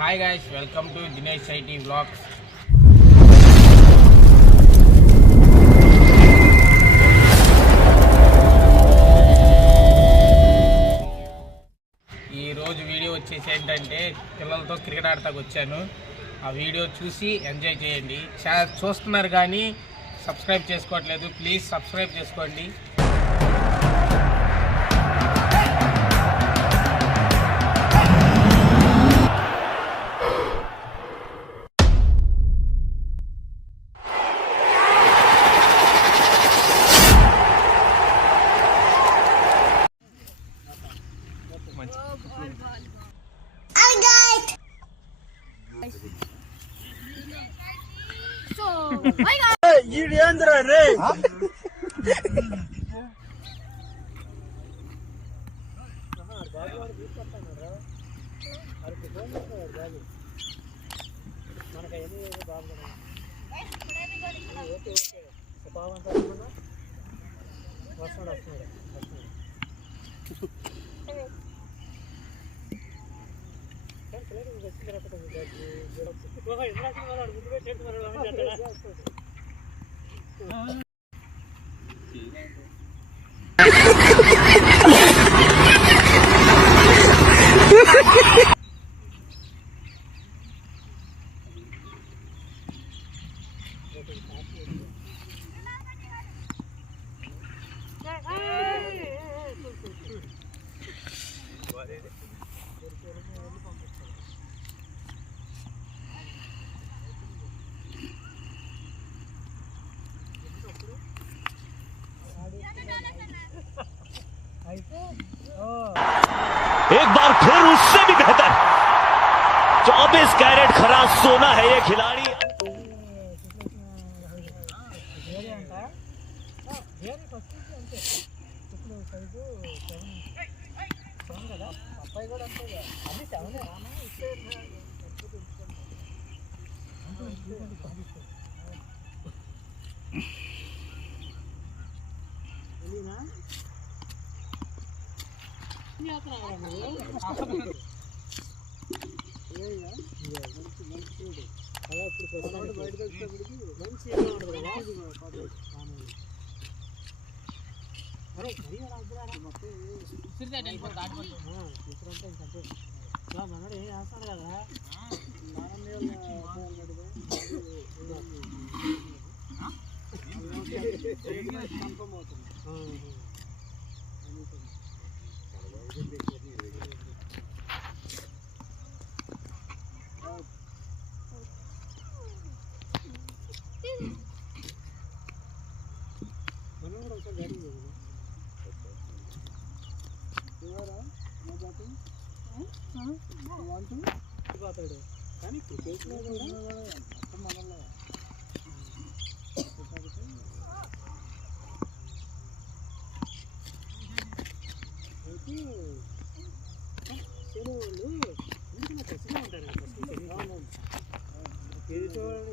Hi guys, welcome to Dinesh IT vlogs. ఈరోజు video వచ్చేసి ఏంటంటే పిల్లలతో క్రికెట్ ఆడతాకు వచ్చాను. ఆ వీడియో చూసి ఎంజాయ్ చేయండి. చూస్తున్నారు కానీ సబ్స్క్రైబ్ చేసుకోవట్లేదు, ప్లీజ్ సబ్స్క్రైబ్ చేసుకోండి. एक बार फिर उससे भी बेहतर 24 कैरेट खरा सोना है ये खिलाड़ी.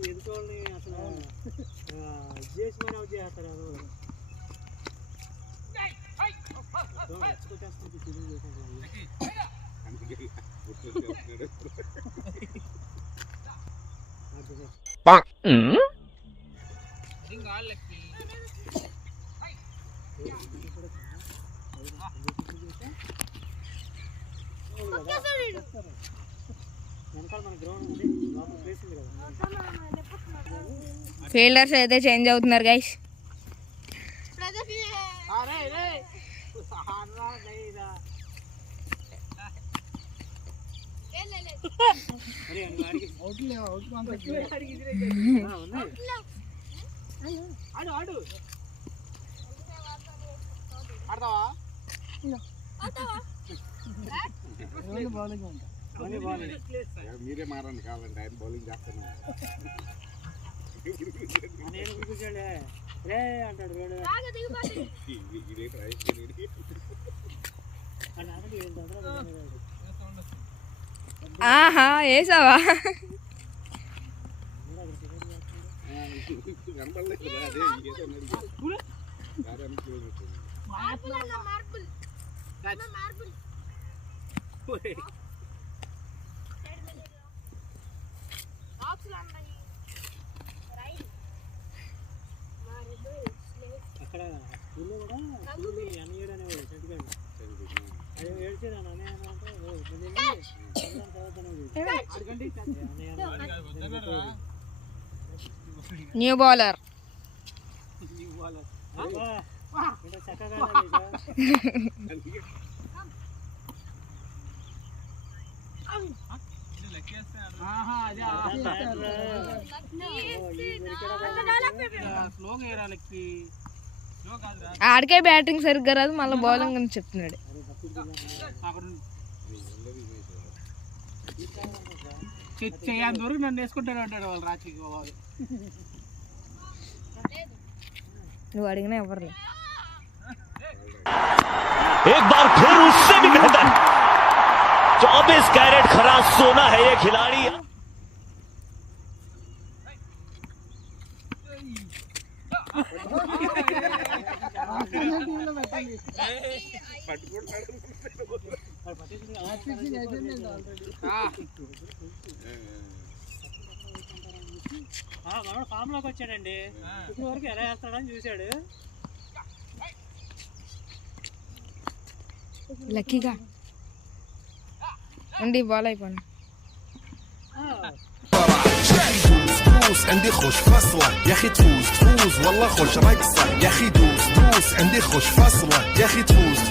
ఎదుటోళ్ళని అసలు చేసి మరి అవుతాయి అసలు ఫీల్డర్స్ అయితే చేంజ్ అవుతున్నారు గైస్. మీరే మారండి కావాలండి, ఆయన బౌలింగ్ చేస్తాను. ఆహా వేసావా? వచ్చాను అన్నయ్య అంటే న్యూ బౌలర్. చక్కగా ఆడికే బ్యాటింగ్ సరిగ్గా రాదు, మళ్ళీ బౌలింగ్ అని చెప్తున్నాడు. చేయంత వరకు నన్ను వేసుకుంటాడు అంటాడు వాళ్ళు రాత్రి. నువ్వు అడిగినా ఎవరు एक बार फिर उससे भी बेहतर 24 कैरेट खरा सोना है ये खिलाड़ी. ఫామ్ లోకి వచ్చాడండి. ఇప్పుడు వరకు ఎలా వేస్తాడని చూశాడు. లక్కీగా ఉండి బాల్ అయిపోయింది. دوس عندي خوش فصلة يا اخي تفوز والله خوش رقصة يا اخي دوس عندي خوش فصلة يا اخي تفوز